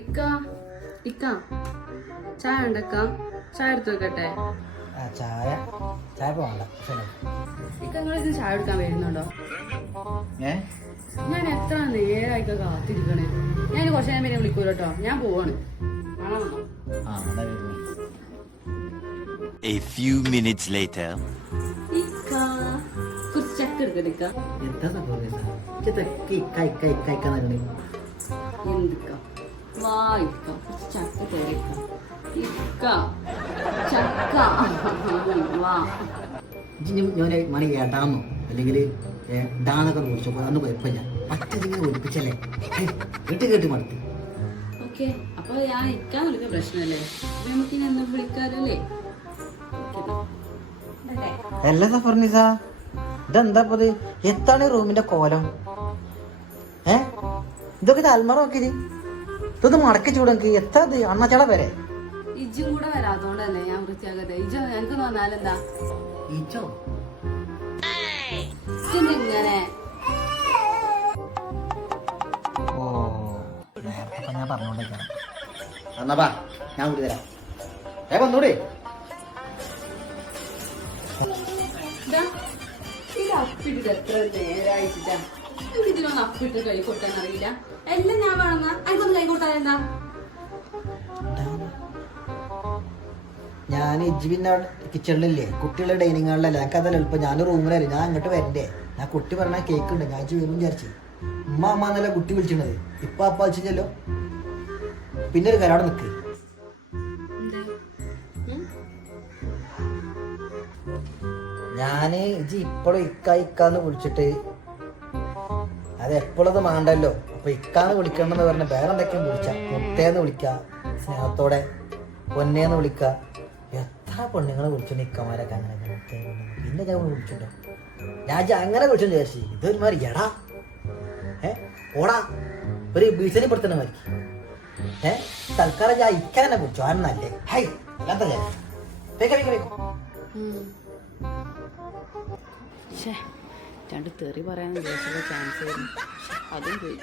ഇക്ക ഇക്ക. ചായ ഉണ്ടക്ക? ചായ എടുത്ത് വെക്കട്ടെ? ആ ചായ. ചായ പോകണ്ട ഇക്ക നിങ്ങൾ ഇത് ചായ എടുക്കാൻ വരുന്നുണ്ടോ? ഏ? ഞാൻ എത്ര നേരമായിക്ക കാത്തിരിക്കണേ. ഞാൻ കുറച്ച് നേരം വരെ വിളിക്കൂല കേട്ടോ. ഞാൻ പോവാണ്. A few minutes later. എന്താ സംഭവം? തെക്കി കൈ കൈ കഴിക്കാന്നുണ്ട് എന്തിക്ക വാ ഇക്ക കുറച്ച് ചക്ക തരക്ക ഇക്ക. ചക്ക. വാ. ഞാൻ മണി ഏട്ടാന്നോ അല്ലെങ്കിൽ ഡാന്നൊക്കെ വിളിച്ചോ അന്ന് കുഴപ്പമില്ല. മറ്റേതിങ്ങനെ ഒലിപ്പിച്ചല്ലേ ഹേയ്, കേട്ട് കേട്ട് മടുത്ത്. ഓക്കെ. അപ്പൊ ഞാൻ ഇക്കാൻ വിളിക്കുന്ന പ്രശ്നമല്ലേ? അപ്പൊ നമുക്ക് ഇനി എന്നും വിളിക്കാറല്ലേ? ഇതെന്താ ഇത്? എത്താണ് റൂമിന്റെ കോലം? ഏ? ഇതൊക്കെ അൽമറ നോക്കിയത് ഇതൊന്ന് മടക്കി ചൂടെങ്കിൽ എത്ര ഇത് അണ്ണച്ചട വരെ ഇജും കൂടെ വരാത്തോണ്ടല്ലേ ഞാൻ വൃത്തിയാക്കട്ടെ ഇജ എനിക്ക് തോന്നാലെന്താ ഈച്ചോ? ഇങ്ങനെ ഓ ഞാൻ പറഞ്ഞോണ്ടേക്കാണ് എന്നാ ഞാൻ കൂടി തരാം ഏ വന്നൂടെ. ഇതാ, ഇത് അപ്പിട്ടിട്ട് എത്ര നേരായിട്ടാ എനിക്ക് ഇതിനൊന്ന് അപ്പിട്ട് കൈ കൊട്ടാൻ അറിയില്ല എല്ലാം ഞാൻ വേണമെന്ന ഞാൻ ഇജ്ജ് പിന്നെ കിച്ചണിലില്ലേ കുട്ടികളുടെ ഡൈനിങ് ഹാളിലല്ലേ എനിക്ക് അതല്ല എളുപ്പം. ഞാൻ റൂമിലല്ലേ ഞാൻ അങ്ങോട്ട് വരണ്ടേ? ഞാൻ കുട്ടി പറഞ്ഞ കേക്ക് ഉണ്ട്. ഞാൻ ഇജ്ജ് വരും വിചാരിച്ചു. ഉമ്മ അമ്മ എന്നല്ല കുട്ടി വിളിച്ചിരുന്നത്. ഇപ്പൊ അപ്പ വിളിച്ചല്ലോ പിന്നെ ഒരു കരാട് നിൽക്ക് ഞാൻ ഇജ്ജ് ഇപ്പോഴും ഇക്ക ഇക്കാന്ന് വിളിച്ചിട്ട് അത് എപ്പോഴത് മാണ്ടല്ലോ. അപ്പൊ ഇക്കാന്ന് വിളിക്കണമെന്ന് പറഞ്ഞ വേറെ എന്തൊക്കെയും വിളിച്ച. മുത്തേന്ന് വിളിക്ക സ്നേഹത്തോടെ പൊന്നേന്ന് വിളിക്ക. എത്ര പെണ്ണുങ്ങളെ വിളിച്ചിട്ടുണ്ട് ഇക്കമാരൊക്കെ അങ്ങനെ പിന്നെ ഞാൻ വിളിച്ചിട്ടോ രാജ അങ്ങനെ വിളിച്ചു വിചാരിച്ചു ഇതൊരു മാതിരി എടാ. ഏ ഓടാ. ഒരു ഭീഷണി പെടുത്തുന്ന മാതിരി. ഏ തൽക്കാലം ഞാൻ ഇക്കാനെ വിളിച്ചു. ആരെന്നല്ലേ ഹൈ അല്ലാത്ത രണ്ട് തെറി പറയാൻ ചാൻസ് അതും പോയി.